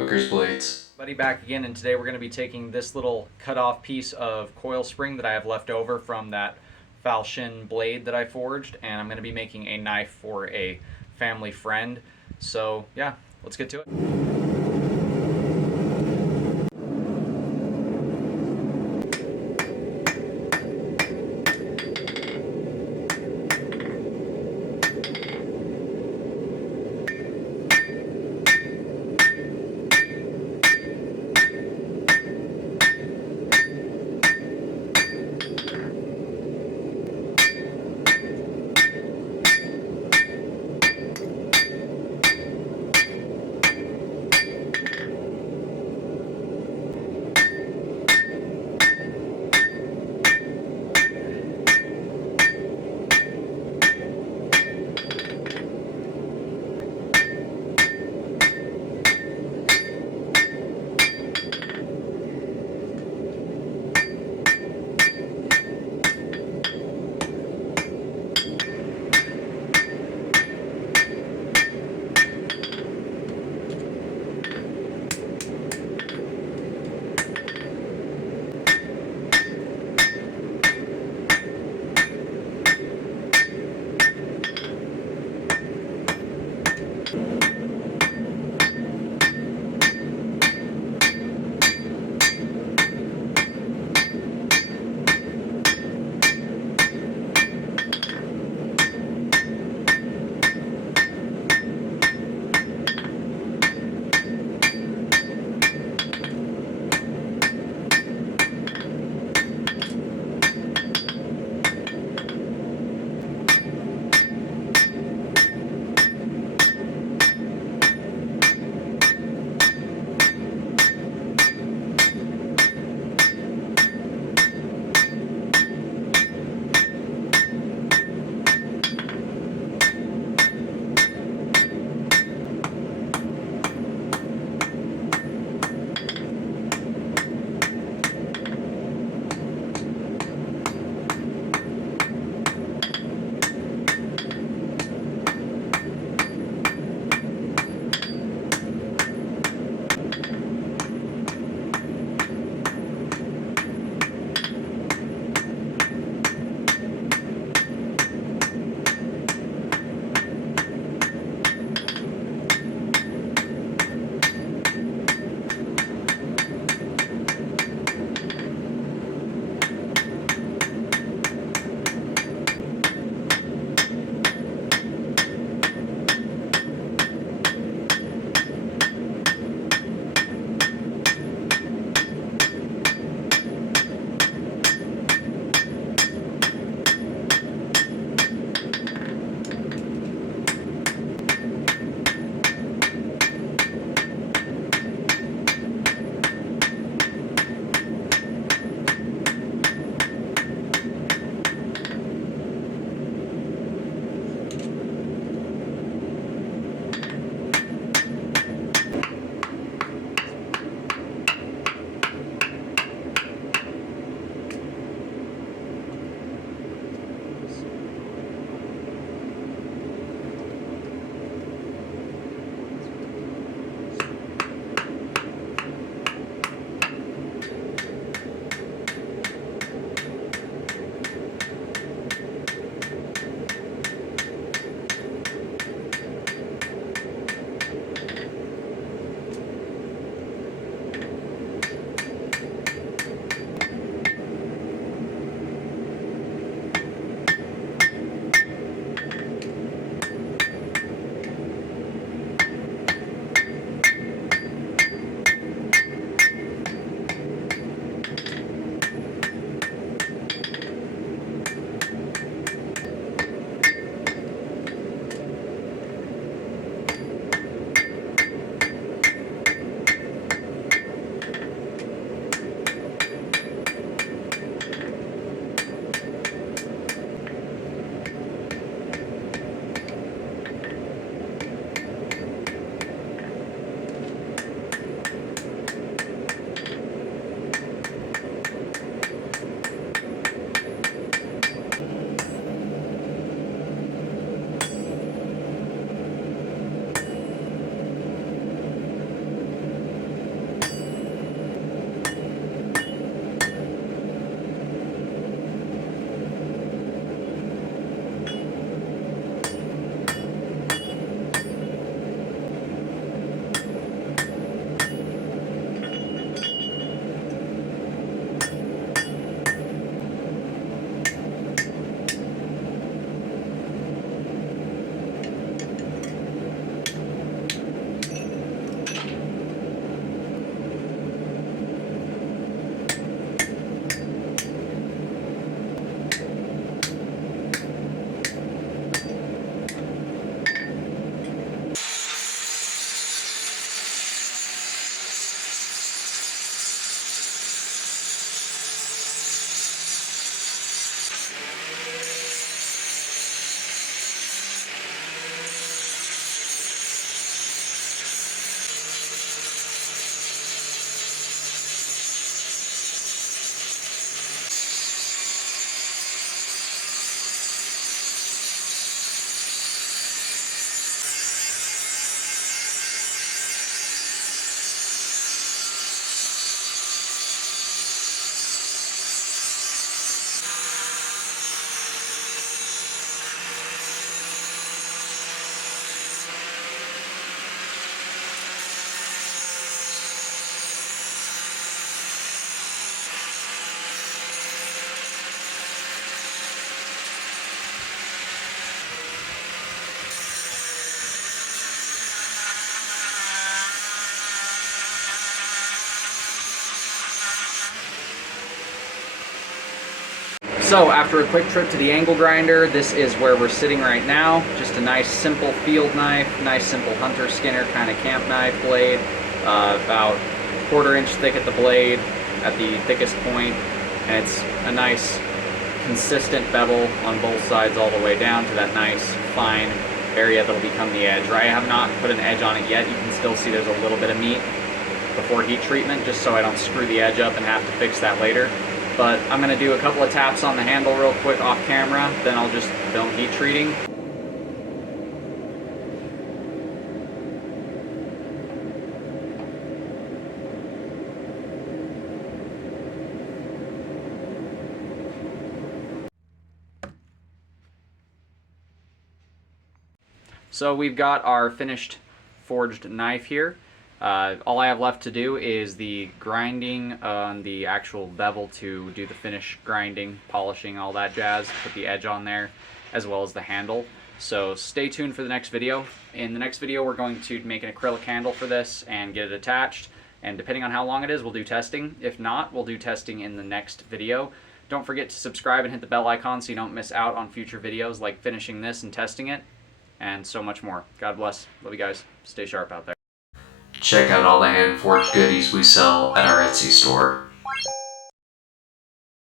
hookers blades. Buddy back again, and today we're going to be taking this little cut off piece of coil spring that I have left over from that falchion blade that I forged, and I'm going to be making a knife for a family friend. So yeah, let's get to it. So after a quick trip to the angle grinder, this is where we're sitting right now. Just a nice simple field knife, nice simple hunter skinner kind of camp knife blade, about 1/4 inch thick at the blade at the thickest point, and it's a nice consistent bevel on both sides all the way down to that nice fine area that'll become the edge. Right, I have not put an edge on it yet. You can still see there's a little bit of meat before heat treatment, just so I don't screw the edge up and have to fix that later. But I'm going to do a couple of taps on the handle real quick off camera, then I'll just film heat treating. So we've got our finished forged knife here. All I have left to do is the grinding on the actual bevel to do the finish grinding, polishing, all that jazz, put the edge on there, as well as the handle. So stay tuned for the next video. In the next video, we're going to make an acrylic handle for this and get it attached. And depending on how long it is, we'll do testing. If not, we'll do testing in the next video. Don't forget to subscribe and hit the bell icon so you don't miss out on future videos like finishing this and testing it, and so much more. God bless. Love you guys. Stay sharp out there. Check out all the hand-forged goodies we sell at our Etsy store.